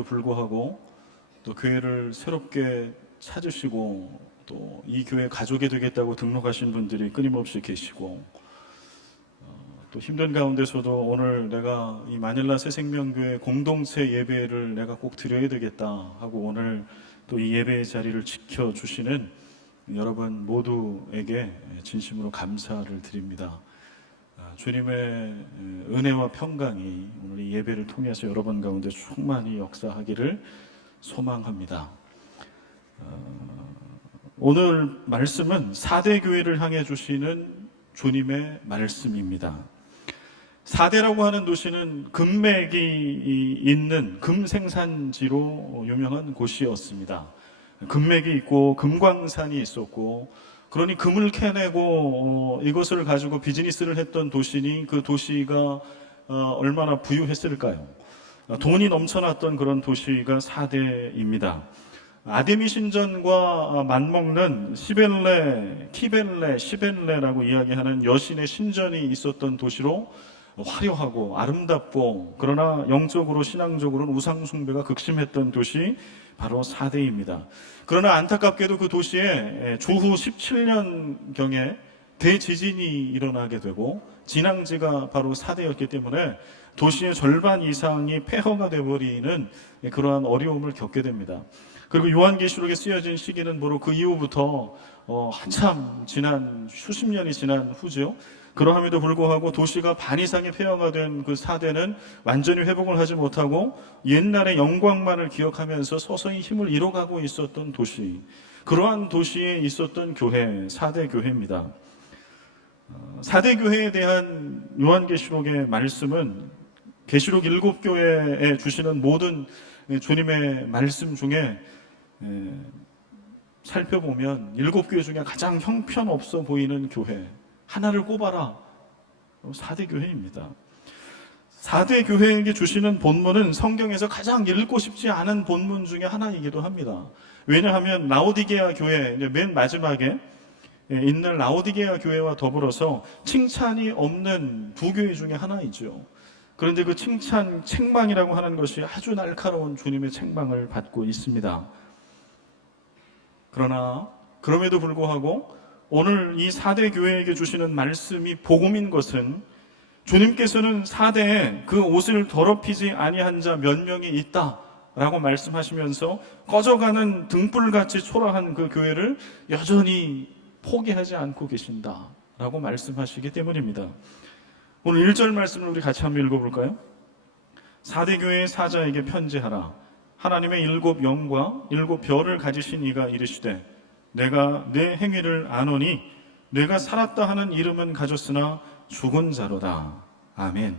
그럼에도 불구하고 또 교회를 새롭게 찾으시고 또 이 교회 가족이 되겠다고 등록하신 분들이 끊임없이 계시고 또 힘든 가운데서도 오늘 내가 이 마닐라 새생명교회 공동체 예배를 내가 꼭 드려야 되겠다 하고 오늘 또 이 예배의 자리를 지켜주시는 여러분 모두에게 진심으로 감사를 드립니다. 주님의 은혜와 평강이 오늘 이 예배를 통해서 여러분 가운데 충만히 역사하기를 소망합니다. 오늘 말씀은 4대 교회를 향해 주시는 주님의 말씀입니다. 4대라고 하는 도시는 금맥이 있는 금생산지로 유명한 곳이었습니다. 금맥이 있고 금광산이 있었고 그러니 금을 캐내고 이것을 가지고 비즈니스를 했던 도시니 그 도시가 얼마나 부유했을까요? 돈이 넘쳐났던 그런 도시가 4대입니다. 아데미 신전과 맞먹는 시벨레, 키벨레, 시벨레라고 이야기하는 여신의 신전이 있었던 도시로 화려하고 아름답고 그러나 영적으로 신앙적으로는 우상 숭배가 극심했던 도시 바로 4대입니다. 그러나 안타깝게도 그 도시에 주후 17년경에 대지진이 일어나게 되고 진앙지가 바로 4대였기 때문에 도시의 절반 이상이 폐허가 되어버리는 그러한 어려움을 겪게 됩니다. 그리고 요한계시록에 쓰여진 시기는 바로 그 이후부터 한참 지난 수십 년이 지난 후죠. 그러함에도 불구하고 도시가 반 이상의 폐허가 된 그 4대는 완전히 회복을 하지 못하고 옛날의 영광만을 기억하면서 서서히 힘을 잃어가고 있었던 도시, 그러한 도시에 있었던 교회, 4대 교회입니다. 4대 교회에 대한 요한계시록의 말씀은 계시록 7교회에 주시는 모든 주님의 말씀 중에 살펴보면 7교회 중에 가장 형편없어 보이는 교회 하나를 꼽아라. 4대 교회입니다. 4대 교회에게 주시는 본문은 성경에서 가장 읽고 싶지 않은 본문 중에 하나이기도 합니다. 왜냐하면 라오디게아 교회, 맨 마지막에 있는 라오디게아 교회와 더불어서 칭찬이 없는 두 교회 중에 하나이죠. 그런데 그 칭찬, 책망이라고 하는 것이 아주 날카로운 주님의 책망을 받고 있습니다. 그러나 그럼에도 불구하고 오늘 이 4대 교회에게 주시는 말씀이 복음인 것은 주님께서는 4대에 그 옷을 더럽히지 아니한 자 몇 명이 있다라고 말씀하시면서 꺼져가는 등불같이 초라한 그 교회를 여전히 포기하지 않고 계신다라고 말씀하시기 때문입니다. 오늘 1절 말씀을 우리 같이 한번 읽어볼까요? 4대 교회의 사자에게 편지하라. 하나님의 7 영과 7 별을 가지신 이가 이르시되 내가 내 행위를 아노니 내가 살았다 하는 이름은 가졌으나 죽은 자로다. 아멘.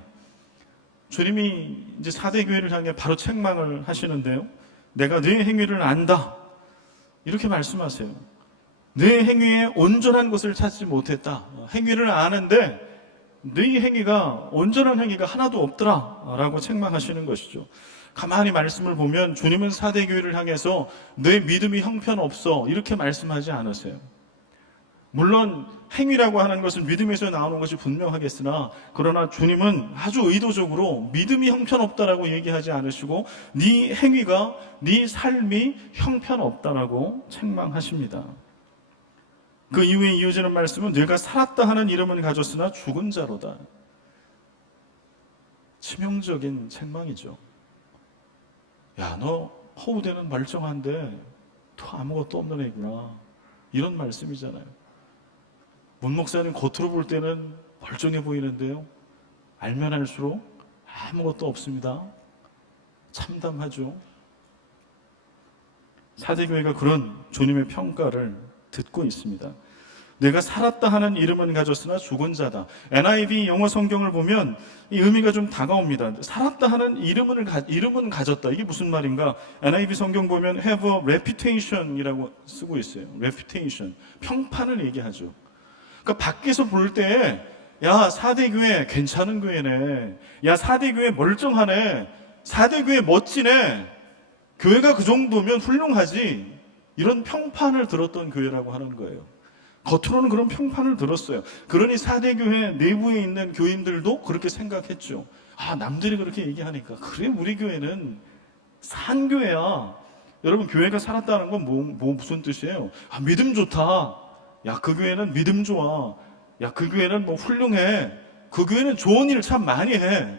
주님이 이제 4대 교회를 향해 바로 책망을 하시는데요. 내가 내 행위를 안다. 이렇게 말씀하세요. 내 행위에 온전한 것을 찾지 못했다. 행위를 아는데 네 행위가 온전한 행위가 하나도 없더라 라고 책망하시는 것이죠. 가만히 말씀을 보면 주님은 4대 교회를 향해서 내 믿음이 형편없어 이렇게 말씀하지 않으세요. 물론 행위라고 하는 것은 믿음에서 나오는 것이 분명하겠으나 그러나 주님은 아주 의도적으로 믿음이 형편없다라고 얘기하지 않으시고 네 행위가 네 삶이 형편없다라고 책망하십니다. 그 이후에 이어지는 말씀은 내가 살았다 하는 이름은 가졌으나 죽은 자로다. 치명적인 책망이죠. 야, 너 허우대는 멀쩡한데 또 아무것도 없는 애구나. 이런 말씀이잖아요. 문 목사님 겉으로 볼 때는 멀쩡해 보이는데요. 알면 알수록 아무것도 없습니다. 참담하죠. 4대 교회가 그런 주님의 평가를 듣고 있습니다. 내가 살았다 하는 이름은 가졌으나 죽은 자다. NIV 영어 성경을 보면 이 의미가 좀 다가옵니다. 살았다 하는 이름은 가졌다. 이게 무슨 말인가? NIV 성경 보면 have a reputation이라고 쓰고 있어요. reputation. 평판을 얘기하죠. 그러니까 밖에서 볼 때 야, 4대 교회 괜찮은 교회네. 야, 4대 교회 멀쩡하네. 4대 교회 멋지네. 교회가 그 정도면 훌륭하지. 이런 평판을 들었던 교회라고 하는 거예요. 겉으로는 그런 평판을 들었어요. 그러니 4대 교회 내부에 있는 교인들도 그렇게 생각했죠. 아, 남들이 그렇게 얘기하니까 그래 우리 교회는 산 교회야. 여러분, 교회가 살았다는 건 무슨 뜻이에요? 아, 믿음 좋다. 야, 그 교회는 믿음 좋아. 야, 그 교회는 훌륭해. 그 교회는 좋은 일 참 많이 해.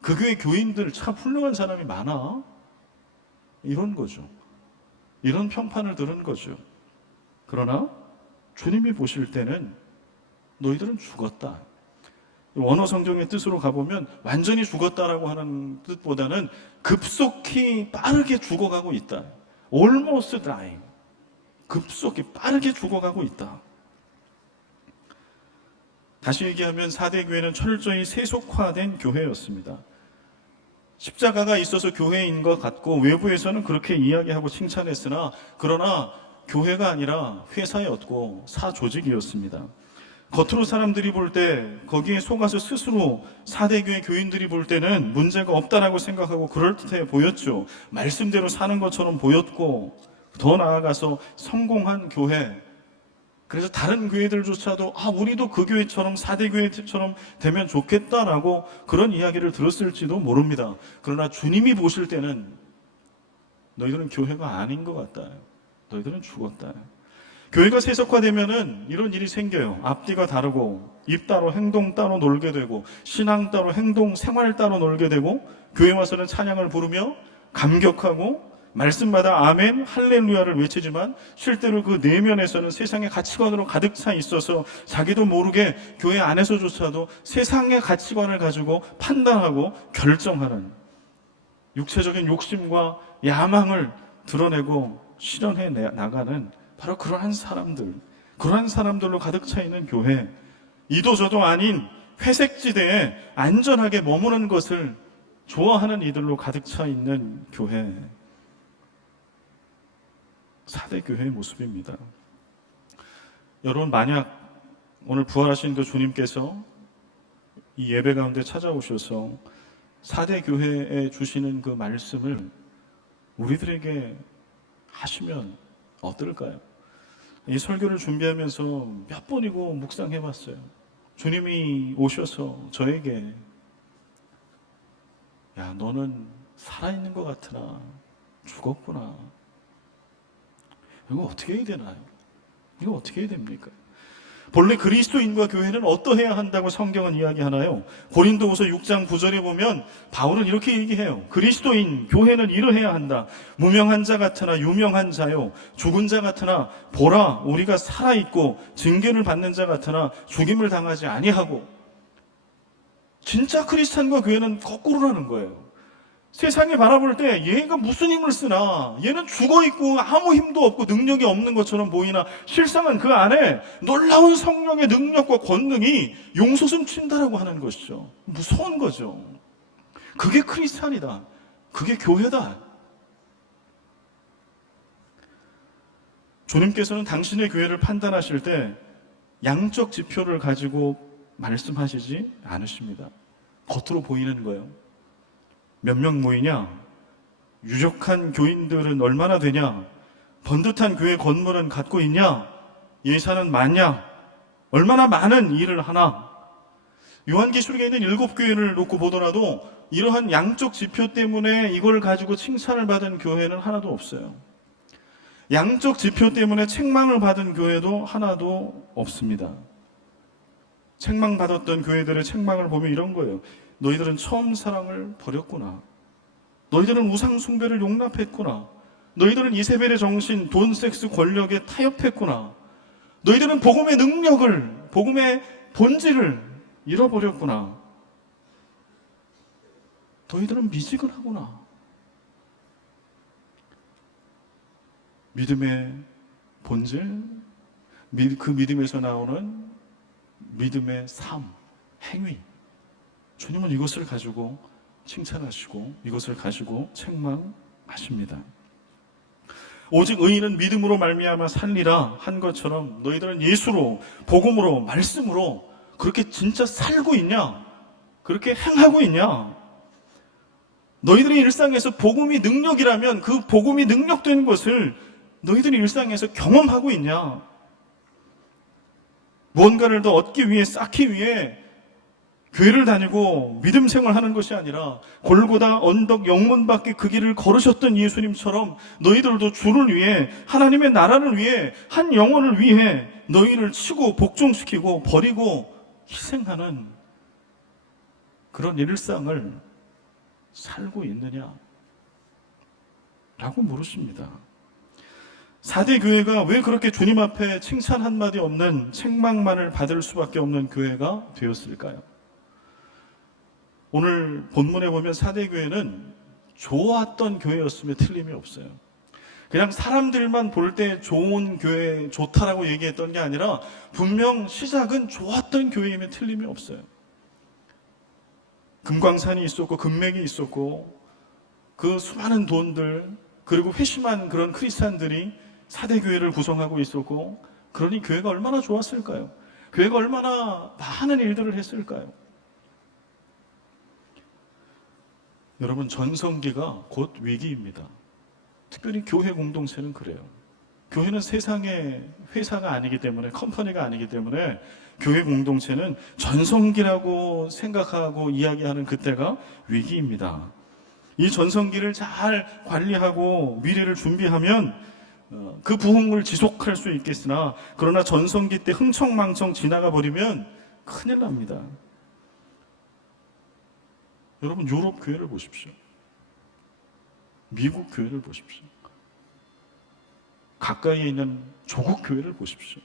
그 교회 교인들 참 훌륭한 사람이 많아. 이런 거죠. 이런 평판을 들은 거죠. 그러나 주님이 보실 때는 너희들은 죽었다. 원어 성경의 뜻으로 가보면 완전히 죽었다라고 하는 뜻보다는 급속히 빠르게 죽어가고 있다. Almost dying. 급속히 빠르게 죽어가고 있다. 다시 얘기하면 4대 교회는 철저히 세속화된 교회였습니다. 십자가가 있어서 교회인 것 같고 외부에서는 그렇게 이야기하고 칭찬했으나 그러나 교회가 아니라 회사였고 사조직이었습니다. 겉으로 사람들이 볼 때 거기에 속아서 스스로 4대 교회 교인들이 볼 때는 문제가 없다라고 생각하고 그럴듯해 보였죠. 말씀대로 사는 것처럼 보였고 더 나아가서 성공한 교회. 그래서 다른 교회들조차도 우리도 그 교회처럼 4대 교회처럼 되면 좋겠다라고 그런 이야기를 들었을지도 모릅니다. 그러나 주님이 보실 때는 너희들은 교회가 아닌 것 같다. 너희들은 죽었다. 교회가 세속화되면은 이런 일이 생겨요. 앞뒤가 다르고 입 따로 행동 따로 놀게 되고 신앙 따로 행동 생활 따로 놀게 되고 교회 와서는 찬양을 부르며 감격하고 말씀마다 아멘, 할렐루야를 외치지만 실제로 그 내면에서는 세상의 가치관으로 가득 차 있어서 자기도 모르게 교회 안에서조차도 세상의 가치관을 가지고 판단하고 결정하는 육체적인 욕심과 야망을 드러내고 실현해 나가는 바로 그러한 사람들로 가득 차 있는 교회. 이도 저도 아닌 회색지대에 안전하게 머무는 것을 좋아하는 이들로 가득 차 있는 교회. 4대 교회의 모습입니다. 여러분, 만약 오늘 부활하신 그 주님께서 이 예배 가운데 찾아오셔서 4대 교회에 주시는 그 말씀을 우리들에게 하시면 어떨까요? 이 설교를 준비하면서 몇 번이고 묵상해봤어요. 주님이 오셔서 저에게 야, 너는 살아있는 것 같으나 죽었구나. 이거 어떻게 해야 되나요? 이거 어떻게 해야 됩니까? 본래 그리스도인과 교회는 어떠해야 한다고 성경은 이야기하나요? 고린도후서 6장 9절에 보면 바울은 이렇게 얘기해요. 그리스도인, 교회는 이러해야 한다. 무명한 자 같으나 유명한 자요. 죽은 자 같으나 보라, 우리가 살아있고 징계를 받는 자 같으나 죽임을 당하지 아니하고. 진짜 크리스찬과 교회는 거꾸로라는 거예요. 세상에 바라볼 때 얘가 무슨 힘을 쓰나, 얘는 죽어있고 아무 힘도 없고 능력이 없는 것처럼 보이나 실상은 그 안에 놀라운 성령의 능력과 권능이 용솟음 친다라고 하는 것이죠. 무서운 거죠. 그게 크리스찬이다. 그게 교회다. 주님께서는 당신의 교회를 판단하실 때 양적 지표를 가지고 말씀하시지 않으십니다. 겉으로 보이는 거예요. 몇 명 모이냐? 유력한 교인들은 얼마나 되냐? 번듯한 교회 건물은 갖고 있냐? 예산은 많냐? 얼마나 많은 일을 하나? 요한계시록에 있는 7교회를 놓고 보더라도 이러한 양적 지표 때문에 이걸 가지고 칭찬을 받은 교회는 하나도 없어요. 양적 지표 때문에 책망을 받은 교회도 하나도 없습니다. 책망받았던 교회들의 책망을 보면 이런 거예요. 너희들은 처음 사랑을 버렸구나. 너희들은 우상 숭배를 용납했구나. 너희들은 이세벨의 정신, 돈, 섹스, 권력에 타협했구나. 너희들은 복음의 능력을, 복음의 본질을 잃어버렸구나. 너희들은 미지근하구나. 믿음의 본질, 그 믿음에서 나오는 믿음의 삶, 행위. 주님은 이것을 가지고 칭찬하시고 이것을 가지고 책망하십니다. 오직 의인은 믿음으로 말미암아 살리라 한 것처럼 너희들은 예수로, 복음으로, 말씀으로 그렇게 진짜 살고 있냐? 그렇게 행하고 있냐? 너희들의 일상에서 복음이 능력이라면 그 복음이 능력된 것을 너희들이 일상에서 경험하고 있냐? 무언가를 더 얻기 위해, 쌓기 위해 교회를 다니고 믿음 생활하는 것이 아니라 골고다 언덕 영문 밖에 그 길을 걸으셨던 예수님처럼 너희들도 주를 위해, 하나님의 나라를 위해, 한 영혼을 위해 너희를 치고 복종시키고 버리고 희생하는 그런 일상을 살고 있느냐? 라고 물으십니다. 4대 교회가 왜 그렇게 주님 앞에 칭찬 한마디 없는 책망만을 받을 수밖에 없는 교회가 되었을까요? 오늘 본문에 보면 4대 교회는 좋았던 교회였음에 틀림이 없어요. 그냥 사람들만 볼 때 좋은 교회, 좋다라고 얘기했던 게 아니라 분명 시작은 좋았던 교회임에 틀림이 없어요. 금광산이 있었고 금맥이 있었고 그 수많은 돈들, 그리고 회심한 그런 크리스찬들이 4대 교회를 구성하고 있었고, 그러니 교회가 얼마나 좋았을까요? 교회가 얼마나 많은 일들을 했을까요? 여러분, 전성기가 곧 위기입니다. 특별히 교회 공동체는 그래요. 교회는 세상의 회사가 아니기 때문에, 컴퍼니가 아니기 때문에 교회 공동체는 전성기라고 생각하고 이야기하는 그때가 위기입니다. 이 전성기를 잘 관리하고 미래를 준비하면 그 부흥을 지속할 수 있겠으나, 그러나 전성기 때 흥청망청 지나가 버리면 큰일 납니다. 여러분, 유럽 교회를 보십시오. 미국 교회를 보십시오. 가까이에 있는 조국 교회를 보십시오.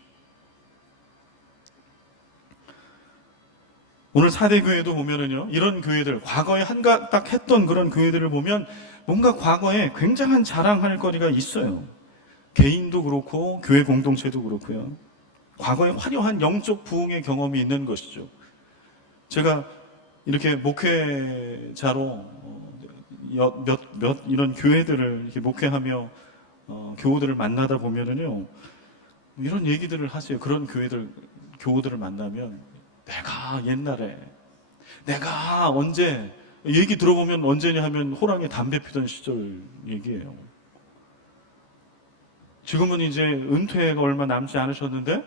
오늘 4대 교회도 보면은요, 이런 교회들, 과거에 한가닥 했던 그런 교회들을 보면 뭔가 과거에 굉장한 자랑할 거리가 있어요. 개인도 그렇고 교회 공동체도 그렇고요. 과거에 화려한 영적 부흥의 경험이 있는 것이죠. 제가 이렇게 목회자로 몇 이런 교회들을 이렇게 목회하며 교우들을 만나다 보면은요, 이런 얘기들을 하세요. 그런 교우들을 만나면 내가 옛날에, 내가 언제, 얘기 들어보면 언제냐 하면 호랑이 담배 피던 시절 얘기예요. 지금은 이제 은퇴가 얼마 남지 않으셨는데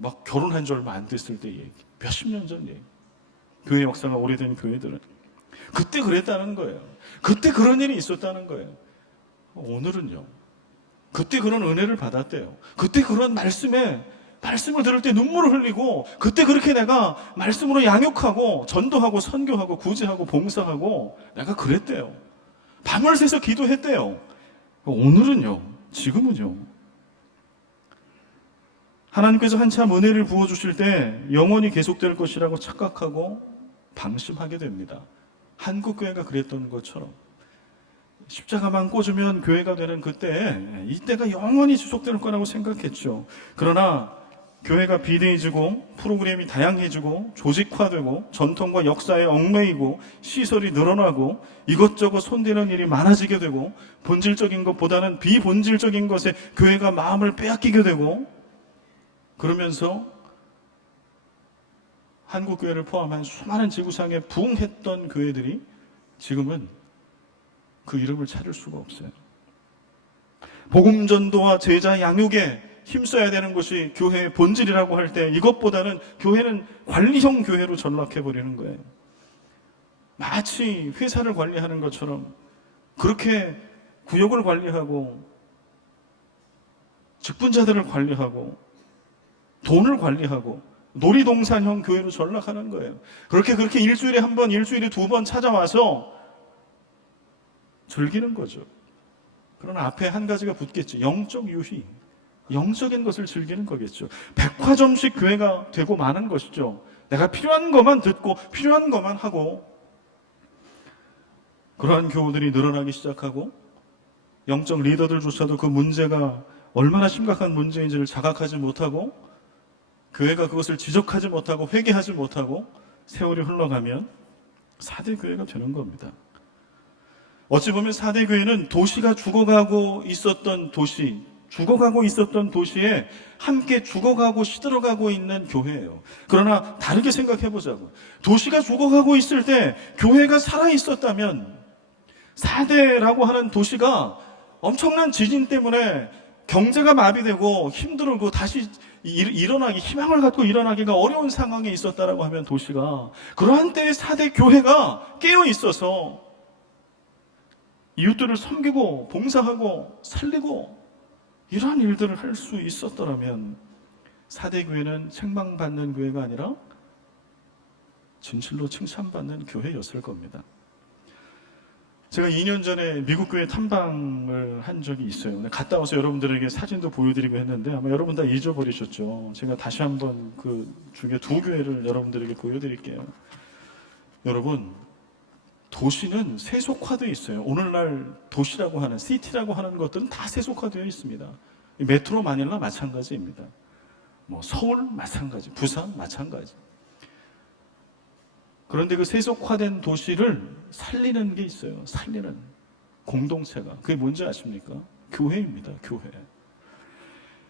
막 결혼한 지 얼마 안 됐을 때 얘기, 몇십 년 전 얘기. 교회 역사가 오래된 교회들은 그때 그랬다는 거예요. 그때 그런 일이 있었다는 거예요. 오늘은요, 그때 그런 은혜를 받았대요. 그때 그런 말씀을 들을 때 눈물을 흘리고, 그때 그렇게 내가 말씀으로 양육하고 전도하고 선교하고 구제하고 봉사하고 내가 그랬대요. 밤을 새서 기도했대요. 오늘은요, 지금은요, 하나님께서 한참 은혜를 부어주실 때 영원히 계속될 것이라고 착각하고 방심하게 됩니다. 한국교회가 그랬던 것처럼 십자가만 꽂으면 교회가 되는 그때, 이때가 영원히 지속될 거라고 생각했죠. 그러나 교회가 비대해지고 프로그램이 다양해지고 조직화되고 전통과 역사에 얽매이고 시설이 늘어나고 이것저것 손대는 일이 많아지게 되고 본질적인 것보다는 비본질적인 것에 교회가 마음을 빼앗기게 되고, 그러면서 한국교회를 포함한 수많은 지구상에 부흥했던 교회들이 지금은 그 이름을 찾을 수가 없어요. 복음 전도와 제자 양육에 힘써야 되는 것이 교회의 본질이라고 할 때, 이것보다는 교회는 관리형 교회로 전락해버리는 거예요. 마치 회사를 관리하는 것처럼 그렇게 구역을 관리하고 직분자들을 관리하고 돈을 관리하고 놀이동산형 교회로 전락하는 거예요. 그렇게 일주일에 한 번, 일주일에 두 번 찾아와서 즐기는 거죠. 그러나 앞에 한 가지가 붙겠죠. 영적 유희. 영적인 것을 즐기는 거겠죠. 백화점식 교회가 되고 마는 것이죠. 내가 필요한 것만 듣고 필요한 것만 하고, 그러한 교우들이 늘어나기 시작하고, 영적 리더들조차도 그 문제가 얼마나 심각한 문제인지를 자각하지 못하고, 교회가 그것을 지적하지 못하고 회개하지 못하고 세월이 흘러가면 4대 교회가 되는 겁니다. 어찌 보면 4대 교회는 도시가 죽어가고 있었던 도시에 함께 죽어가고 시들어가고 있는 교회예요. 그러나 다르게 생각해보자고. 도시가 죽어가고 있을 때 교회가 살아있었다면, 4대라고 하는 도시가 엄청난 지진 때문에 경제가 마비되고 힘들고 다시 일어나기, 희망을 갖고 일어나기가 어려운 상황에 있었다라고 하면 도시가, 그러한 때에 4대 교회가 깨어 있어서 이웃들을 섬기고 봉사하고 살리고 이러한 일들을 할 수 있었더라면 4대 교회는 책망받는 교회가 아니라 진실로 칭찬받는 교회였을 겁니다. 제가 2년 전에 미국 교회 탐방을 한 적이 있어요. 갔다 와서 여러분들에게 사진도 보여드리고 했는데 아마 여러분 다 잊어버리셨죠. 제가 다시 한번 그 중에 2교회를 여러분들에게 보여드릴게요. 여러분, 도시는 세속화되어 있어요. 오늘날 도시라고 하는, 시티라고 하는 것들은 다 세속화되어 있습니다. 메트로 마닐라 마찬가지입니다. 뭐 서울 마찬가지, 부산 마찬가지. 그런데 그 세속화된 도시를 살리는 게 있어요. 살리는 공동체가. 그게 뭔지 아십니까? 교회입니다. 교회.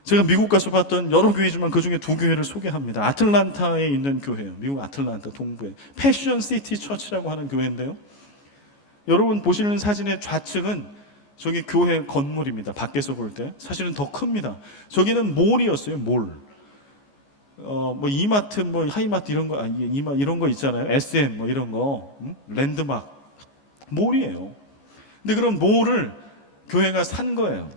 제가 미국 가서 봤던 여러 교회지만 그 중에 2교회를 소개합니다. 아틀란타에 있는 교회예요. 미국 아틀란타 동부에 패션 시티 처치라고 하는 교회인데요. 여러분 보시는 사진의 좌측은 저기 교회 건물입니다. 밖에서 볼 때 사실은 더 큽니다. 저기는 몰이었어요. 몰. 뭐 이마트, 뭐 하이마트 이런 거, 이런 거 있잖아요. SM 뭐 이런 거, 랜드마크 몰이에요. 근데 그런 몰을 교회가 산 거예요.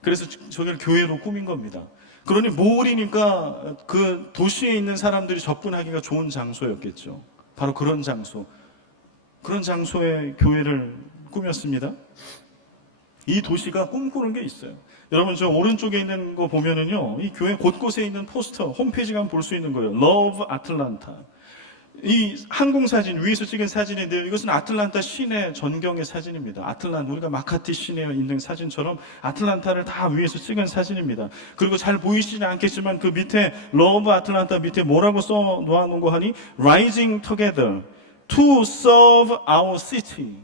그래서 저기를 교회로 꾸민 겁니다. 그러니 몰이니까 그 도시에 있는 사람들이 접근하기가 좋은 장소였겠죠. 바로 그런 장소, 그런 장소에 교회를 꾸몄습니다. 이 도시가 꿈꾸는 게 있어요. 여러분 저 오른쪽에 있는 거 보면은요, 이 교회 곳곳에 있는 포스터, 홈페이지 가면 볼 수 있는 거예요. Love Atlanta. 이 항공사진, 위에서 찍은 사진인데요. 이것은 아틀란타 시내 전경의 사진입니다. 아틀란타, 우리가 마카티 시내에 있는 사진처럼 아틀란타를 다 위에서 찍은 사진입니다. 그리고 잘 보이시지 않겠지만 그 밑에 Love Atlanta 밑에 뭐라고 써 놓아놓은 거 하니? Rising Together to serve our city.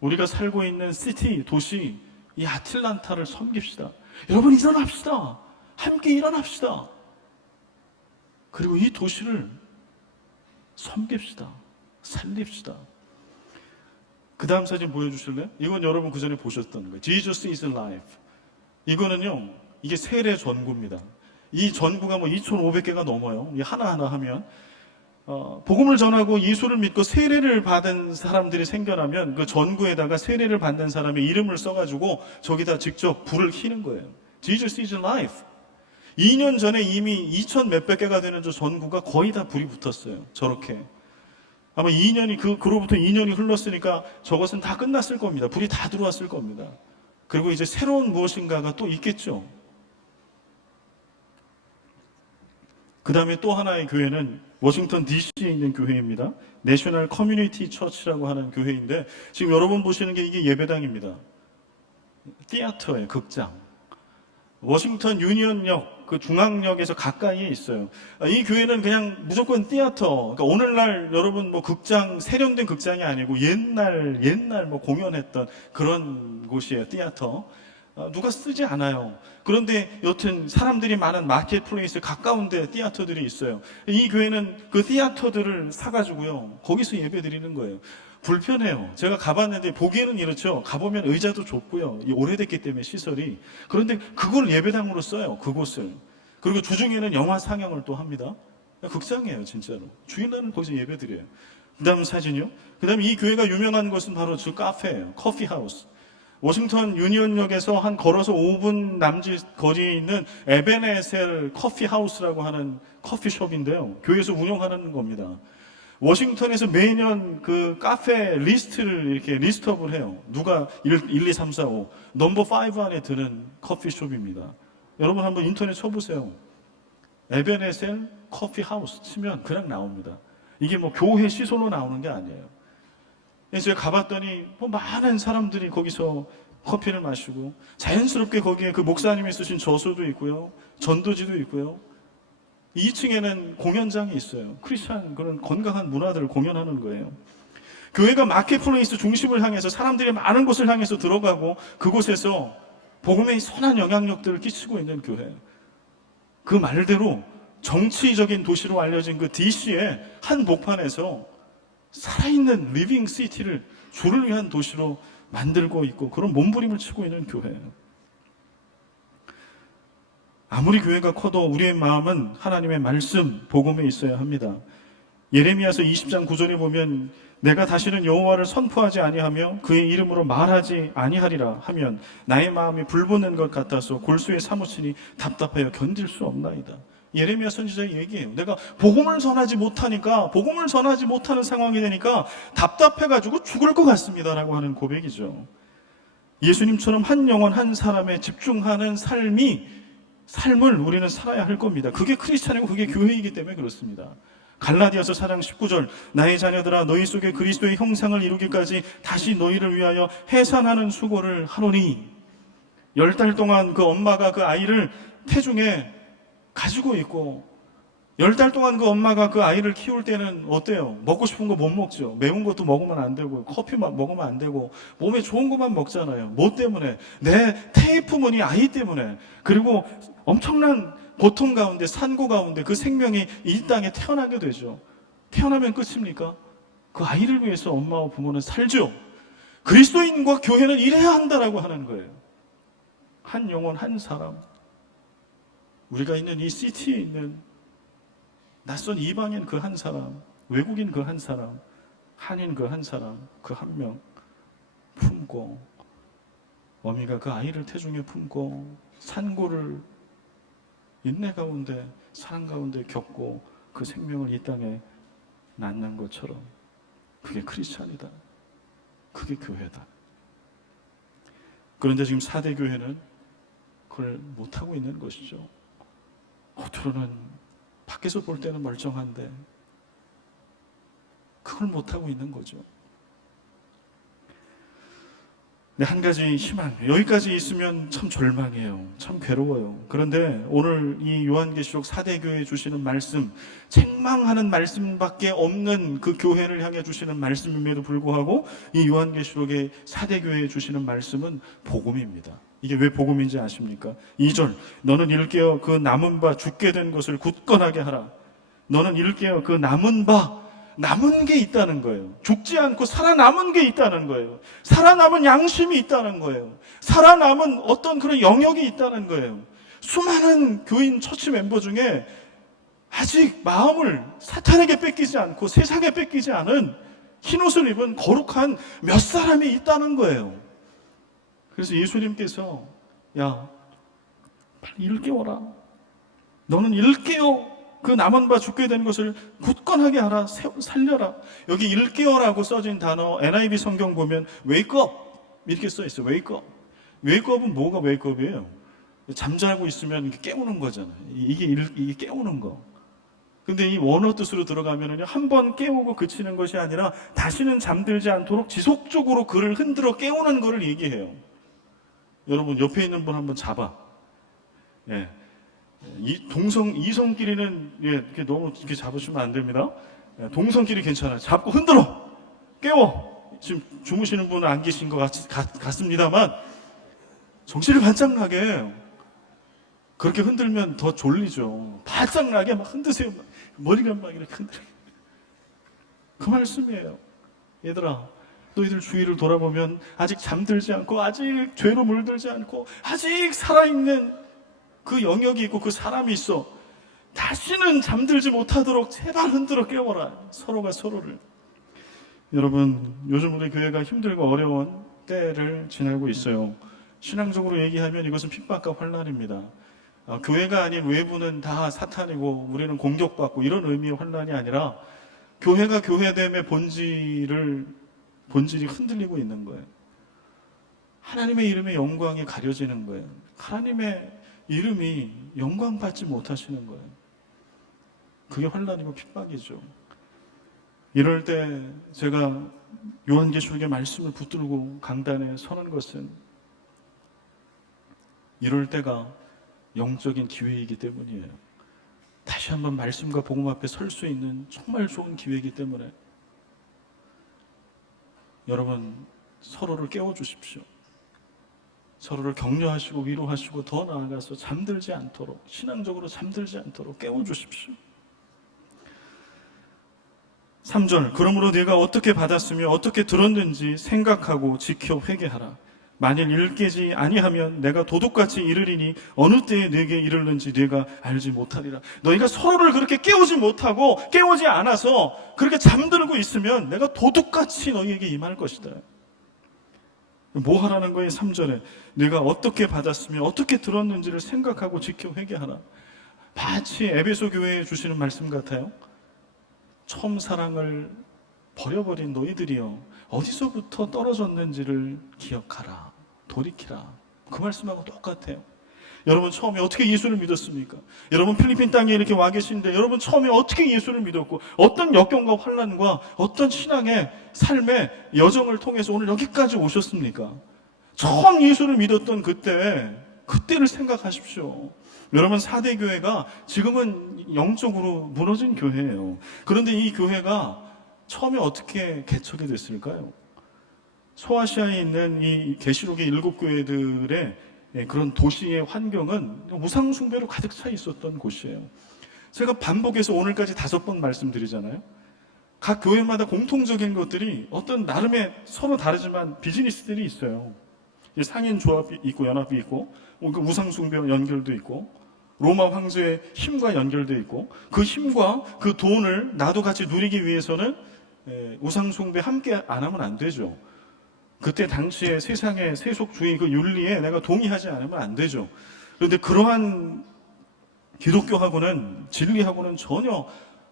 우리가 살고 있는 시티, 도시, 이 아틀란타를 섬깁시다. 여러분 일어납시다. 함께 일어납시다. 그리고 이 도시를 섬깁시다. 살립시다. 그 다음 사진 보여주실래요? 이건 여러분 그 전에 보셨던 거예요. Jesus is alive. 이거는요, 이게 세례 전구입니다. 이 전구가 뭐 2,500개가 넘어요. 이 하나하나 하면 복음을 전하고 예수를 믿고 세례를 받은 사람들이 생겨나면 그 전구에다가 세례를 받는 사람의 이름을 써가지고 저기다 직접 불을 켜는 거예요. Jesus is alive. 2년 전에 이미 2,000 몇백 개가 되는 저 전구가 거의 다 불이 붙었어요. 저렇게. 아마 2년이, 그로부터 2년이 흘렀으니까 저것은 다 끝났을 겁니다. 불이 다 들어왔을 겁니다. 그리고 이제 새로운 무엇인가가 또 있겠죠. 그 다음에 또 하나의 교회는 워싱턴 DC에 있는 교회입니다. 내셔널 커뮤니티 처치라고 하는 교회인데 지금 여러분 보시는 게 이게 예배당입니다. 티아터예요. 극장. 워싱턴 유니언역 그 중앙역에서 가까이에 있어요. 이 교회는 그냥 무조건 티아터. 그러니까 오늘날 여러분 뭐 극장, 세련된 극장이 아니고 옛날 뭐 공연했던 그런 곳이에요. 티아터. 누가 쓰지 않아요. 그런데 여튼 사람들이 많은 마켓플레이스 가까운데 티아터들이 있어요. 이 교회는 그 티아터들을 사가지고요, 거기서 예배 드리는 거예요. 불편해요. 제가 가봤는데 보기에는 이렇죠. 가보면 의자도 좁고요. 오래됐기 때문에 시설이. 그런데 그걸 예배당으로 써요. 그곳을. 그리고 주중에는 영화 상영을 또 합니다. 극장이에요, 진짜로. 주일날은 거기서 예배 드려요. 그 다음 사진이요. 그 다음에 이 교회가 유명한 것은 바로 저 카페예요. 커피하우스. 워싱턴 유니언역에서 한 걸어서 5분 남짓 거리에 있는 에베네셀 커피하우스라고 하는 커피숍인데요. 교회에서 운영하는 겁니다. 워싱턴에서 매년 그 카페 리스트를 이렇게 리스트업을 해요. 누가 1, 2, 3, 4, 5 넘버 5 안에 드는 커피숍입니다. 여러분 한번 인터넷 쳐보세요. 에베네셀 커피하우스 치면 그냥 나옵니다. 이게 뭐 교회 시설로 나오는 게 아니에요. 제가 가봤더니 뭐 많은 사람들이 거기서 커피를 마시고 자연스럽게 거기에 그 목사님이 쓰신 저서도 있고요. 전도지도 있고요. 2층에는 공연장이 있어요. 크리스찬 그런 건강한 문화들을 공연하는 거예요. 교회가 마켓플레이스 중심을 향해서 사람들이 많은 곳을 향해서 들어가고 그곳에서 복음의 선한 영향력들을 끼치고 있는 교회. 그 말대로 정치적인 도시로 알려진 그 DC의 한 목판에서 살아있는 리빙 시티를 주를 위한 도시로 만들고 있고 그런 몸부림을 치고 있는 교회예요. 아무리 교회가 커도 우리의 마음은 하나님의 말씀, 복음에 있어야 합니다. 예레미야서 20장 9절에 보면 내가 다시는 여호와를 선포하지 아니하며 그의 이름으로 말하지 아니하리라 하면 나의 마음이 불붙는 것 같아서 골수에 사무치니 답답하여 견딜 수 없나이다. 예레미야 선지자의 얘기예요. 내가 복음을 전하지 못하니까, 복음을 전하지 못하는 상황이 되니까 답답해가지고 죽을 것 같습니다라고 하는 고백이죠. 예수님처럼 한 영혼 한 사람에 집중하는 삶을 우리는 살아야 할 겁니다. 그게 크리스찬이고 그게 교회이기 때문에 그렇습니다. 갈라디아서 4장 19절 나의 자녀들아 너희 속에 그리스도의 형상을 이루기까지 다시 너희를 위하여 해산하는 수고를 하노니 10달 동안 그 엄마가 그 아이를 태중에 가지고 있고 10달 동안 그 엄마가 그 아이를 키울 때는 어때요? 먹고 싶은 거 못 먹죠. 매운 것도 먹으면 안 되고 커피만 먹으면 안 되고 몸에 좋은 것만 먹잖아요. 뭐 때문에? 내 테이프머니 아이 때문에. 그리고 엄청난 고통 가운데 산고 가운데 그 생명이 이 땅에 태어나게 되죠. 태어나면 끝입니까? 그 아이를 위해서 엄마와 부모는 살죠. 그리스도인과 교회는 이래야 한다라고 하는 거예요. 한 영혼 한 사람, 우리가 있는 이 시티에 있는 낯선 이방인 그 한 사람, 외국인 그 한 사람, 한인 그 한 사람, 그 한 명 품고 어미가 그 아이를 태중에 품고 산고를 인내 가운데 사랑 가운데 겪고 그 생명을 이 땅에 낳는 것처럼 그게 크리스찬이다. 그게 교회다. 그런데 지금 4대 교회는 그걸 못하고 있는 것이죠. 겉으로는 밖에서 볼 때는 멀쩡한데 그걸 못하고 있는 거죠. 근데 한 가지 희망, 여기까지 있으면 참 절망해요. 참 괴로워요. 그런데 오늘 이 요한계시록 4대 교회에 주시는 말씀, 책망하는 말씀밖에 없는 그 교회를 향해 주시는 말씀임에도 불구하고 이 요한계시록의 4대 교회에 주시는 말씀은 복음입니다. 이게 왜 복음인지 아십니까? 2절, 너는 일깨어 그 남은 바 죽게 된 것을 굳건하게 하라. 너는 일깨어 그 남은 게 있다는 거예요. 죽지 않고 살아남은 게 있다는 거예요. 살아남은 양심이 있다는 거예요. 살아남은 어떤 그런 영역이 있다는 거예요. 수많은 교인 처치 멤버 중에 아직 마음을 사탄에게 뺏기지 않고 세상에 뺏기지 않은 흰옷을 입은 거룩한 몇 사람이 있다는 거예요. 그래서 예수님께서 야, 빨리 일깨워라. 너는 일깨워 그 남은 바 죽게 된 것을 굳건하게 하라. 살려라. 여기 일깨워라고 써진 단어 NIV 성경 보면 wake up 이렇게 써 있어요. wake up. wake up은 뭐가 wake up이에요? 잠자고 있으면 깨우는 거잖아요. 이게 깨우는 거. 근데 이 원어 뜻으로 들어가면은요, 한 번 깨우고 그치는 것이 아니라 다시는 잠들지 않도록 지속적으로 그를 흔들어 깨우는 것을 얘기해요. 여러분 옆에 있는 분 한번 잡아. 예. 이성끼리는 이렇게 너무 이렇게 잡으시면 안 됩니다. 예, 동성끼리 괜찮아요. 잡고 흔들어 깨워. 지금 주무시는 분은 안 계신 것 같습니다만 정신을 바짝 나게 그렇게 흔들면 더 졸리죠. 바짝 나게 막 흔드세요. 머리가 막 이렇게 흔들어. 그 말씀이에요. 얘들아, 너희들 주위를 돌아보면 아직 잠들지 않고 아직 죄로 물들지 않고 아직 살아있는 그 영역이 있고 그 사람이 있어. 다시는 잠들지 못하도록 제발 흔들어 깨워라. 서로가 서로를. 여러분, 요즘 우리 교회가 힘들고 어려운 때를 지나고 있어요. 신앙적으로 얘기하면 이것은 핍박과 환난입니다. 교회가 아닌 외부는 다 사탄이고 우리는 공격받고 이런 의미의 환난이 아니라 교회가 교회됨의 본질이 흔들리고 있는 거예요. 하나님의 이름의 영광이 가려지는 거예요. 하나님의 이름이 영광받지 못하시는 거예요. 그게 환난이고 핍박이죠. 이럴 때 제가 요한계시록의 말씀을 붙들고 강단에 서는 것은 이럴 때가 영적인 기회이기 때문이에요. 다시 한번 말씀과 복음 앞에 설 수 있는 정말 좋은 기회이기 때문에 여러분 서로를 깨워주십시오. 서로를 격려하시고 위로하시고 더 나아가서 잠들지 않도록, 신앙적으로 잠들지 않도록 깨워주십시오. 3절, 그러므로 네가 어떻게 받았으며 어떻게 들었는지 생각하고 지켜 회개하라. 만일 일 깨지 아니하면 내가 도둑같이 이르리니 어느 때에 내게 이르는지 네가 알지 못하리라. 너희가 서로를 그렇게 깨우지 못하고 깨우지 않아서 그렇게 잠들고 있으면 내가 도둑같이 너희에게 임할 것이다. 뭐 하라는 거예요? 3절에 내가 어떻게 받았으며 어떻게 들었는지를 생각하고 지켜 회개하라. 마치 에베소 교회에 주시는 말씀 같아요. 처음 사랑을 버려버린 너희들이여 어디서부터 떨어졌는지를 기억하라. 돌이키라. 그 말씀하고 똑같아요. 여러분 처음에 어떻게 예수를 믿었습니까? 여러분 필리핀 땅에 이렇게 와 계신데 여러분 처음에 어떻게 예수를 믿었고 어떤 역경과 환난과 어떤 신앙의 삶의 여정을 통해서 오늘 여기까지 오셨습니까? 처음 예수를 믿었던 그때를 생각하십시오. 여러분 4대 교회가 지금은 영적으로 무너진 교회예요. 그런데 이 교회가 처음에 어떻게 개척이 됐을까요? 소아시아에 있는 이 계시록의 7교회들의 그런 도시의 환경은 우상 숭배로 가득 차 있었던 곳이에요. 제가 반복해서 오늘까지 5번 말씀드리잖아요. 각 교회마다 공통적인 것들이 어떤 나름의 서로 다르지만 비즈니스들이 있어요. 상인 조합이 있고 연합이 있고 우상 숭배와 연결도 있고 로마 황제의 힘과 연결되어 있고 그 힘과 그 돈을 나도 같이 누리기 위해서는 우상 숭배 함께 안 하면 안 되죠. 그때 당시에 세상의 세속주의 그 윤리에 내가 동의하지 않으면 안 되죠. 그런데 그러한 기독교하고는 진리하고는 전혀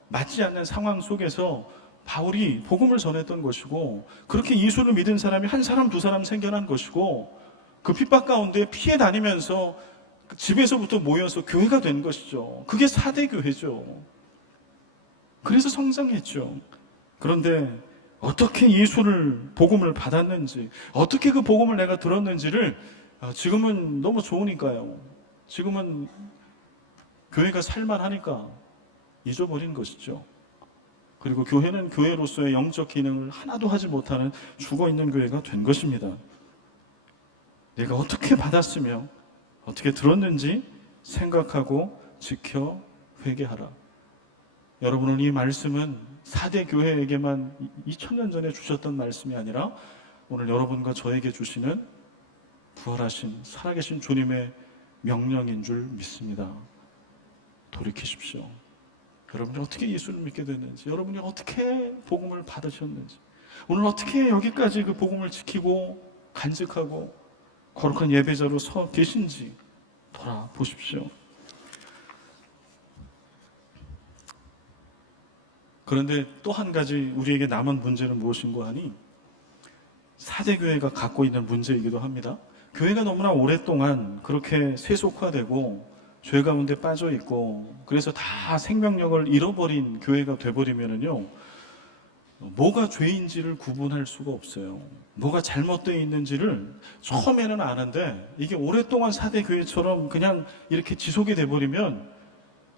맞지 않는 상황 속에서 바울이 복음을 전했던 것이고 그렇게 예수를 믿은 사람이 한 사람 두 사람 생겨난 것이고 그 핍박 가운데 피해 다니면서 집에서부터 모여서 교회가 된 것이죠. 그게 4대 교회죠. 그래서 성장했죠. 그런데 어떻게 예수를 복음을 받았는지 어떻게 그 복음을 내가 들었는지를 지금은 너무 좋으니까요. 지금은 교회가 살만하니까 잊어버린 것이죠. 그리고 교회는 교회로서의 영적 기능을 하나도 하지 못하는 죽어있는 교회가 된 것입니다. 내가 어떻게 받았으며 어떻게 들었는지 생각하고 지켜 회개하라. 여러분은 이 말씀은 4대 교회에게만 2000년 전에 주셨던 말씀이 아니라 오늘 여러분과 저에게 주시는 부활하신 살아계신 주님의 명령인 줄 믿습니다. 돌이키십시오. 여러분이 어떻게 예수를 믿게 됐는지, 여러분이 어떻게 복음을 받으셨는지, 오늘 어떻게 여기까지 그 복음을 지키고 간직하고 거룩한 예배자로 서 계신지 돌아보십시오. 그런데 또 한 가지 우리에게 남은 문제는 무엇인가 하니 4대 교회가 갖고 있는 문제이기도 합니다. 교회가 너무나 오랫동안 그렇게 세속화되고 죄 가운데 빠져 있고 그래서 다 생명력을 잃어버린 교회가 돼버리면은요, 뭐가 죄인지를 구분할 수가 없어요. 뭐가 잘못되어 있는지를 처음에는 아는데 이게 오랫동안 4대 교회처럼 그냥 이렇게 지속이 돼버리면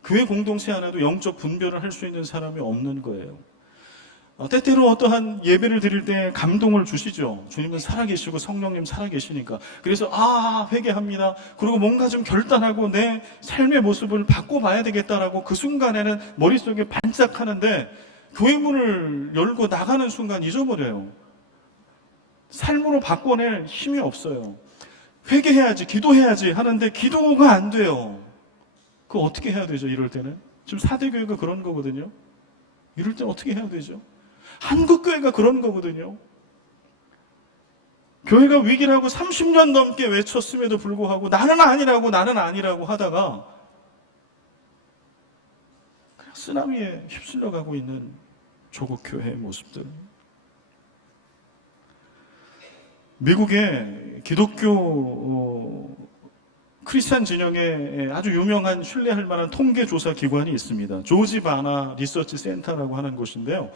교회 공동체 하나도 영적 분별을 할 수 있는 사람이 없는 거예요. 때때로 어떠한 예배를 드릴 때 감동을 주시죠. 주님은 살아계시고 성령님 살아계시니까. 그래서 회개합니다. 그리고 뭔가 좀 결단하고 내 삶의 모습을 바꿔봐야 되겠다라고 그 순간에는 머릿속에 반짝하는데 교회 문을 열고 나가는 순간 잊어버려요. 삶으로 바꿔낼 힘이 없어요. 회개해야지, 기도해야지 하는데 기도가 안 돼요. 그거 어떻게 해야 되죠? 이럴 때는 지금 4대 교회가 그런 거거든요. 이럴 때는 어떻게 해야 되죠? 한국교회가 그런 거거든요. 교회가 위기라고 30년 넘게 외쳤음에도 불구하고 나는 아니라고 하다가 그냥 쓰나미에 휩쓸려 가고 있는 조국 교회의 모습들. 미국의 기독교 크리스찬 진영에 아주 유명한 신뢰할 만한 통계조사 기관이 있습니다. 조지 바나 리서치 센터라고 하는 곳인데요.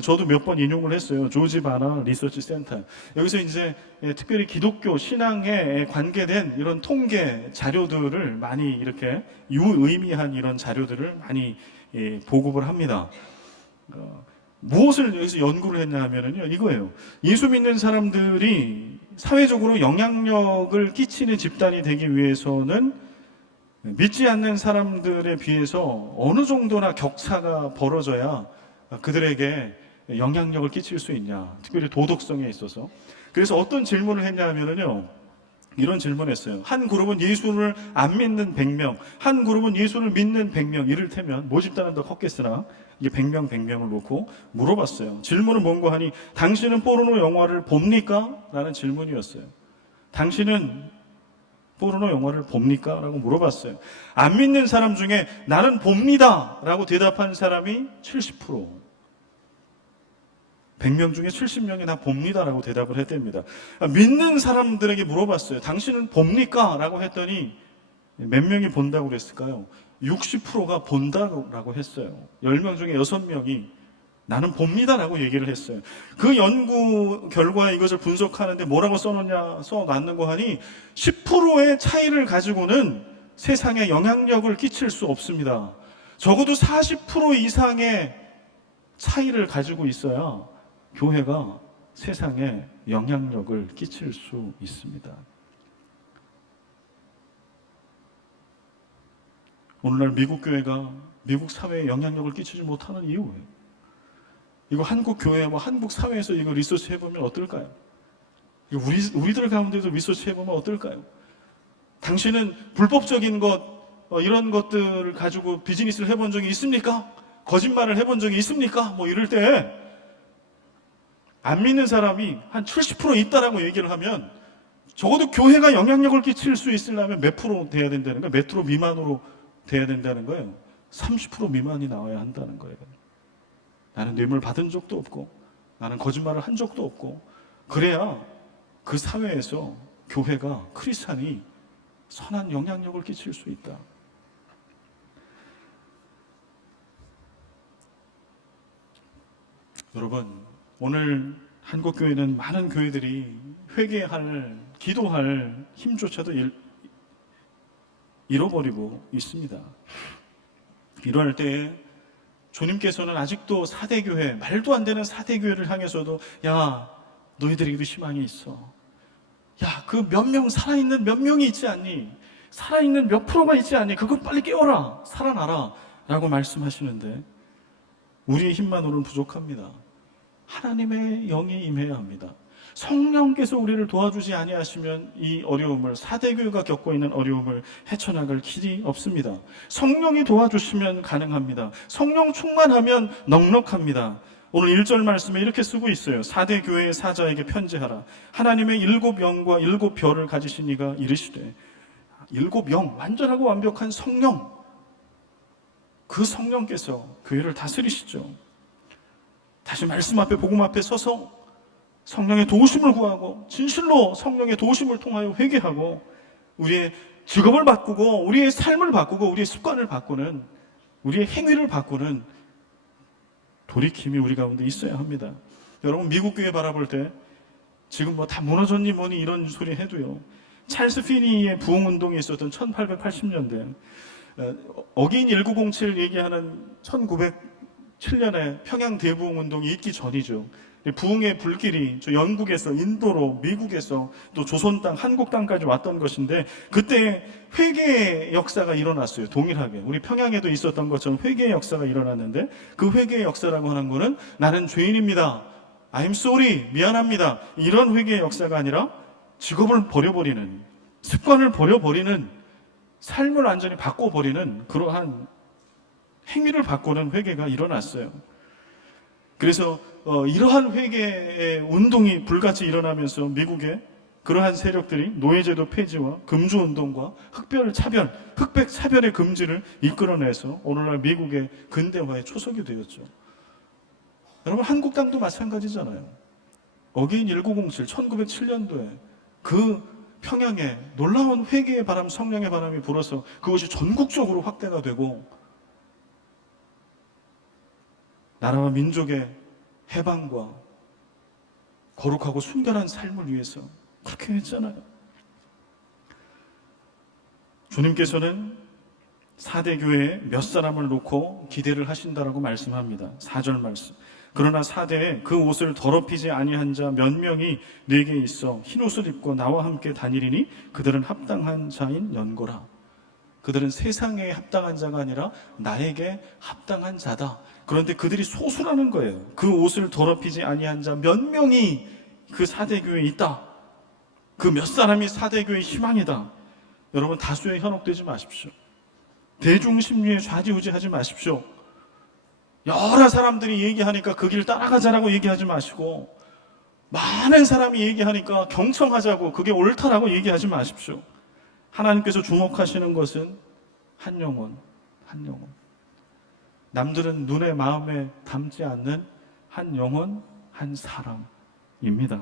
저도 몇 번 인용을 했어요. 조지 바나 리서치 센터. 여기서 이제 특별히 기독교 신앙에 관계된 이런 통계 자료들을 많이 이렇게 유의미한 이런 자료들을 많이 보급을 합니다. 무엇을 여기서 연구를 했냐 하면요, 이거예요. 예수 믿는 사람들이 사회적으로 영향력을 끼치는 집단이 되기 위해서는 믿지 않는 사람들에 비해서 어느 정도나 격차가 벌어져야 그들에게 영향력을 끼칠 수 있냐. 특별히 도덕성에 있어서. 그래서 어떤 질문을 했냐 하면요, 이런 질문했어요. 한 그룹은 예수를 안 믿는 100명, 한 그룹은 예수를 믿는 100명. 이를테면 모집단은 더 컸겠으나 이게 100명을 놓고 물어봤어요. 질문은 뭔가 하니, 당신은 포르노 영화를 봅니까? 라는 질문이었어요. 당신은 포르노 영화를 봅니까? 라고 물어봤어요. 안 믿는 사람 중에 나는 봅니다 라고 대답한 사람이 70%. 100명 중에 70명이 나 봅니다 라고 대답을 했답니다. 믿는 사람들에게 물어봤어요. 당신은 봅니까? 라고 했더니 몇 명이 본다고 그랬을까요? 60%가 본다고 했어요. 10명 중에 6명이 나는 봅니다 라고 얘기를 했어요. 그 연구 결과에 이것을 분석하는데 뭐라고 써놨는고 하니, 10%의 차이를 가지고는 세상에 영향력을 끼칠 수 없습니다. 적어도 40% 이상의 차이를 가지고 있어야 교회가 세상에 영향력을 끼칠 수 있습니다. 오늘날 미국 교회가 미국 사회에 영향력을 끼치지 못하는 이유예요. 이거 한국 교회와 한국 사회에서 이거 리서치 해보면 어떨까요? 이거 우리들 가운데도 리서치 해보면 어떨까요? 당신은 불법적인 것, 이런 것들을 가지고 비즈니스를 해본 적이 있습니까? 거짓말을 해본 적이 있습니까? 뭐 이럴 때 안 믿는 사람이 한 70% 있다라고 얘기를 하면, 적어도 교회가 영향력을 끼칠 수 있으려면 몇 프로 돼야 된다는 거예요? 몇 프로 미만으로 돼야 된다는 거예요? 30% 미만이 나와야 한다는 거예요. 나는 뇌물 받은 적도 없고, 나는 거짓말을 한 적도 없고, 그래야 그 사회에서 교회가, 크리스찬이 선한 영향력을 끼칠 수 있다. 여러분, 오늘 한국교회는 많은 교회들이 회개할, 기도할 힘조차도 잃어버리고 있습니다. 이럴 때에 주님께서는 아직도 4대 교회, 말도 안 되는 4대 교회를 향해서도, 야, 너희들에게도 희망이 있어. 야, 그 몇 명, 살아있는 몇 명이 있지 않니? 살아있는 몇 프로가 있지 않니? 그거 빨리 깨워라, 살아나라 라고 말씀하시는데, 우리의 힘만으로는 부족합니다. 하나님의 영이 임해야 합니다. 성령께서 우리를 도와주지 아니하시면 이 어려움을, 4대 교회가 겪고 있는 어려움을 헤쳐나갈 길이 없습니다. 성령이 도와주시면 가능합니다. 성령 충만하면 넉넉합니다. 오늘 1절 말씀에 이렇게 쓰고 있어요. 4대 교회의 사자에게 편지하라. 하나님의 7영과 7별을 가지신 이가 이르시되, 7영, 완전하고 완벽한 성령, 그 성령께서 교회를 다스리시죠. 다시 말씀 앞에, 복음 앞에 서서 성령의 도우심을 구하고, 진실로 성령의 도우심을 통하여 회개하고, 우리의 직업을 바꾸고, 우리의 삶을 바꾸고, 우리의 습관을 바꾸는, 우리의 행위를 바꾸는 돌이킴이 우리 가운데 있어야 합니다. 여러분, 미국 교회 바라볼 때 지금 뭐 다 무너졌니 뭐니 이런 소리 해도요, 찰스 피니의 부흥운동이 있었던 1880년대, 어게인 1907 얘기하는 1907년에 평양 대부흥운동이 있기 전이죠. 부흥의 불길이 저 영국에서, 인도로, 미국에서 또 조선 땅, 한국 땅까지 왔던 것인데, 그때 회개의 역사가 일어났어요. 동일하게 우리 평양에도 있었던 것처럼 회개의 역사가 일어났는데, 그 회개의 역사라고 하는 거는 나는 죄인입니다, I'm sorry, 미안합니다, 이런 회개의 역사가 아니라 직업을 버려버리는, 습관을 버려버리는, 삶을 완전히 바꿔버리는 그러한 행위를 바꾸는 회개가 일어났어요. 그래서 이러한 회개의 운동이 불같이 일어나면서 미국의 그러한 세력들이 노예제도 폐지와 금주운동과 흑백 차별의 금지를 이끌어내서 오늘날 미국의 근대화의 초석이 되었죠. 여러분, 한국 땅도 마찬가지잖아요. 어게인 1907, 1907년도에 그 평양에 놀라운 회개의 바람, 성령의 바람이 불어서 그것이 전국적으로 확대가 되고, 나라와 민족의 해방과 거룩하고 순결한 삶을 위해서 그렇게 했잖아요. 주님께서는 4대 교회에 몇 사람을 놓고 기대를 하신다라고 말씀합니다. 4절 말씀. 그러나 4대에 그 옷을 더럽히지 아니한 자 몇 명이 네게 있어 흰 옷을 입고 나와 함께 다니리니 그들은 합당한 자인 연고라. 그들은 세상에 합당한 자가 아니라 나에게 합당한 자다. 그런데 그들이 소수라는 거예요. 그 옷을 더럽히지 아니한 자 몇 명이 그 4대 교회에 있다. 그 몇 사람이 4대 교회의 희망이다. 여러분, 다수에 현혹되지 마십시오. 대중 심리에 좌지우지하지 마십시오. 여러 사람들이 얘기하니까 그 길 따라가자라고 얘기하지 마시고, 많은 사람이 얘기하니까 경청하자고, 그게 옳다라고 얘기하지 마십시오. 하나님께서 주목하시는 것은 한 영혼, 한 영혼. 남들은 눈에 마음에 담지 않는 한 영혼, 한 사람입니다.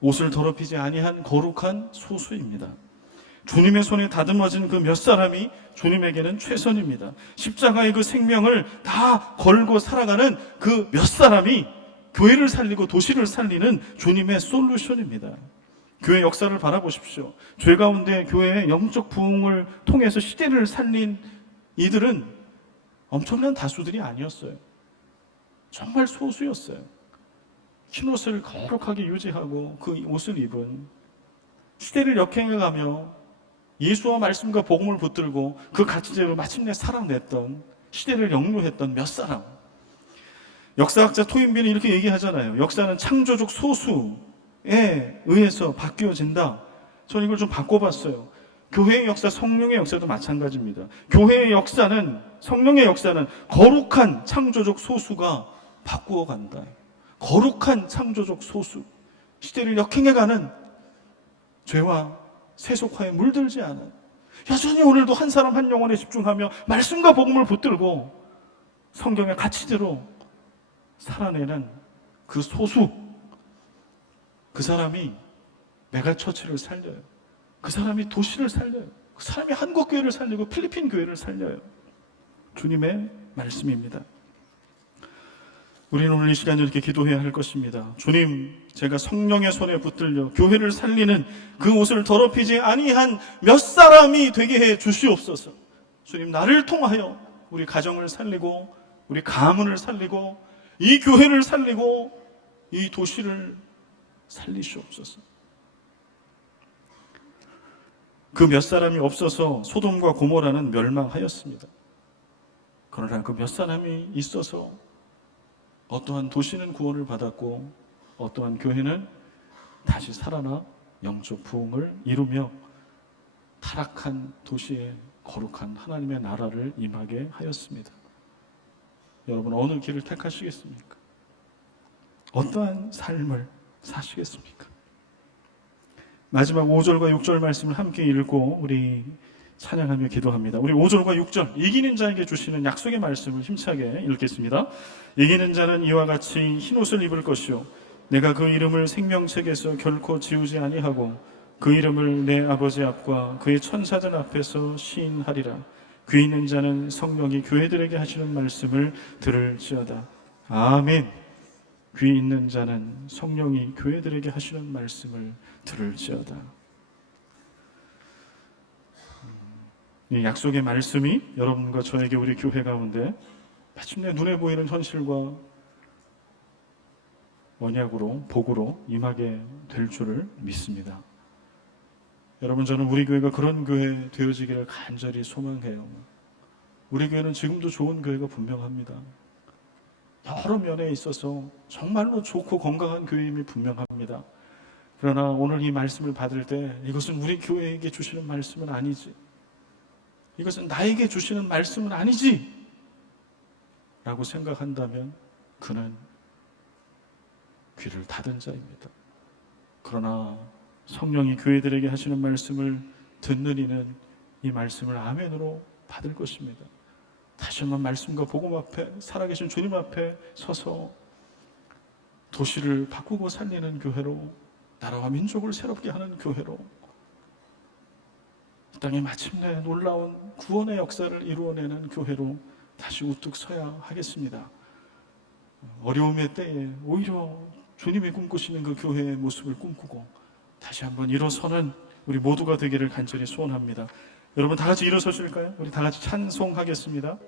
옷을 더럽히지 아니한 거룩한 소수입니다. 주님의 손에 다듬어진 그 몇 사람이 주님에게는 최선입니다. 십자가의 그 생명을 다 걸고 살아가는 그 몇 사람이 교회를 살리고 도시를 살리는 주님의 솔루션입니다. 교회 역사를 바라보십시오. 죄 가운데 교회의 영적 부흥을 통해서 시대를 살린 이들은 엄청난 다수들이 아니었어요. 정말 소수였어요. 흰옷을 거룩하게 유지하고 그 옷을 입은, 시대를 역행해가며 예수와 말씀과 복음을 붙들고 그 가치대로 마침내 살아냈던, 시대를 역류했던 몇 사람. 역사학자 토인비는 이렇게 얘기하잖아요. 역사는 창조적 소수에 의해서 바뀌어진다. 저는 이걸 좀 바꿔봤어요. 교회의 역사, 성령의 역사도 마찬가지입니다. 교회의 역사는, 성령의 역사는 거룩한 창조적 소수가 바꾸어간다. 거룩한 창조적 소수, 시대를 역행해가는, 죄와 세속화에 물들지 않은, 여전히 오늘도 한 사람 한 영혼에 집중하며 말씀과 복음을 붙들고 성경의 가치대로 살아내는 그 소수, 그 사람이 메가처치를 살려요. 그 사람이 도시를 살려요. 그 사람이 한국교회를 살리고 필리핀 교회를 살려요. 주님의 말씀입니다. 우리는 오늘 이 시간 이렇게 기도해야 할 것입니다. 주님, 제가 성령의 손에 붙들려 교회를 살리는 그 옷을 더럽히지 아니한 몇 사람이 되게 해 주시옵소서. 주님, 나를 통하여 우리 가정을 살리고 우리 가문을 살리고 이 교회를 살리고 이 도시를 살리시옵소서. 그 몇 사람이 없어서 소돔과 고모라는 멸망하였습니다. 그러나 그 몇 사람이 있어서 어떠한 도시는 구원을 받았고 어떠한 교회는 다시 살아나 영적 부흥을 이루며 타락한 도시에 거룩한 하나님의 나라를 임하게 하였습니다. 여러분, 어느 길을 택하시겠습니까? 어떠한 삶을 사시겠습니까? 마지막 5절과 6절 말씀을 함께 읽고 우리 찬양하며 기도합니다. 우리 5절과 6절, 이기는 자에게 주시는 약속의 말씀을 힘차게 읽겠습니다. 이기는 자는 이와 같이 흰옷을 입을 것이요 내가 그 이름을 생명책에서 결코 지우지 아니하고 그 이름을 내 아버지 앞과 그의 천사들 앞에서 시인하리라. 귀 있는 자는 성령이 교회들에게 하시는 말씀을 들을지어다. 아멘. 귀 있는 자는 성령이 교회들에게 하시는 말씀을 들을지어다. 이 약속의 말씀이 여러분과 저에게 우리 교회 가운데 마침내 눈에 보이는 현실과 언약으로, 복으로 임하게 될 줄을 믿습니다. 여러분, 저는 우리 교회가 그런 교회 되어지기를 간절히 소망해요. 우리 교회는 지금도 좋은 교회가 분명합니다. 여러 면에 있어서 정말로 좋고 건강한 교회임이 분명합니다. 그러나 오늘 이 말씀을 받을 때 이것은 우리 교회에게 주시는 말씀은 아니지, 이것은 나에게 주시는 말씀은 아니지 라고 생각한다면 그는 귀를 닫은 자입니다. 그러나 성령이 교회들에게 하시는 말씀을 듣는 이는 이 말씀을 아멘으로 받을 것입니다. 다시 한번 말씀과 복음 앞에, 살아계신 주님 앞에 서서 도시를 바꾸고 살리는 교회로, 나라와 민족을 새롭게 하는 교회로, 이 땅에 마침내 놀라운 구원의 역사를 이루어내는 교회로 다시 우뚝 서야 하겠습니다. 어려움의 때에 오히려 주님이 꿈꾸시는 그 교회의 모습을 꿈꾸고 다시 한번 일어서는 우리 모두가 되기를 간절히 소원합니다. 여러분, 다 같이 일어서실까요? 우리 다 같이 찬송하겠습니다.